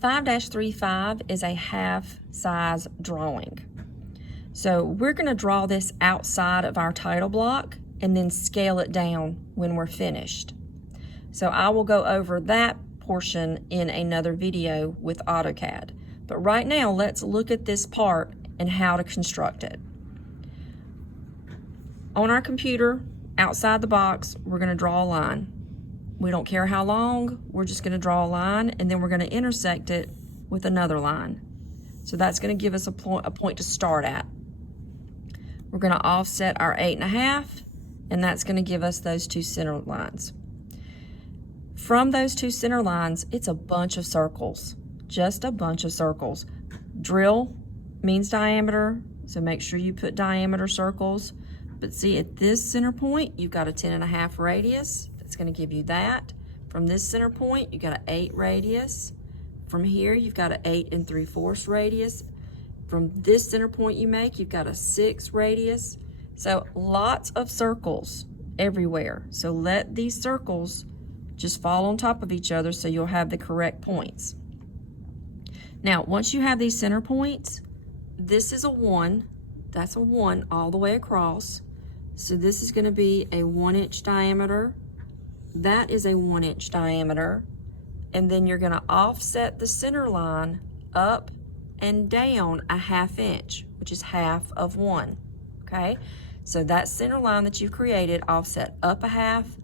5-35 is a half size drawing. So we're going to draw this outside of our title block and then scale it down when we're finished. So I will go over that portion in another video with AutoCAD. But right now, let's look at this part and how to construct it. On our computer, outside the box, we're going to draw a line. We don't care how long, we're just going to draw a line, and then we're going to intersect it with another line. So that's going to give us a point to start at. We're going to offset our 8.5, and that's going to give us those two center lines. From those two center lines, it's a bunch of circles, just a bunch of circles. Drill means diameter, so make sure you put diameter circles. But see, at this center point, you've got a 10.5 radius. That's going to give you that. From this center point, you've got an 8 radius. From here, you've got an 8 3/4 radius. From this center point you make, you've got a 6 radius. So lots of circles everywhere. So let these circles just fall on top of each other so you'll have the correct points. Now, once you have these center points, this is a 1. That's a 1 all the way across. So this is going to be a 1-inch diameter. That is a 1-inch diameter. And then you're going to offset the center line up and down a 1/2 inch, which is half of 1. Okay? So that center line that you've created, offset up a 1/2,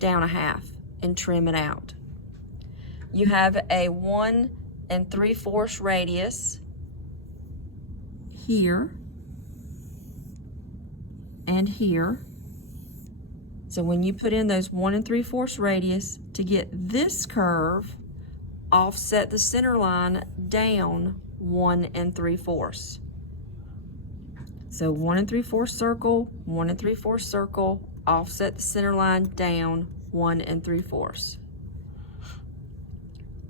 down a 1/2, and trim it out. You have a 1 3/4 radius here and here. So when you put in those 1 3/4 radius to get this curve, offset the center line down 1 3/4. So 1 3/4 circle, 1 3/4 circle, offset the center line down 1 3/4.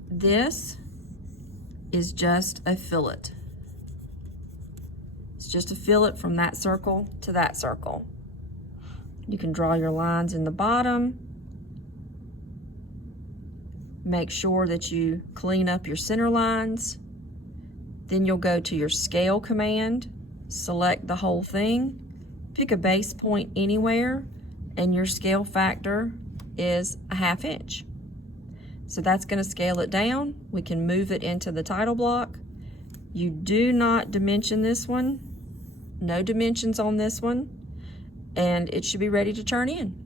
This is just a fillet. It's just a fillet from that circle to that circle. You can draw your lines in the bottom. Make sure that you clean up your center lines. Then you'll go to your scale command, select the whole thing, pick a base point anywhere, and your scale factor is a 1/2 inch. So that's going to scale it down. We can move it into the title block. You do not dimension this one. No dimensions on this one. And it should be ready to turn in.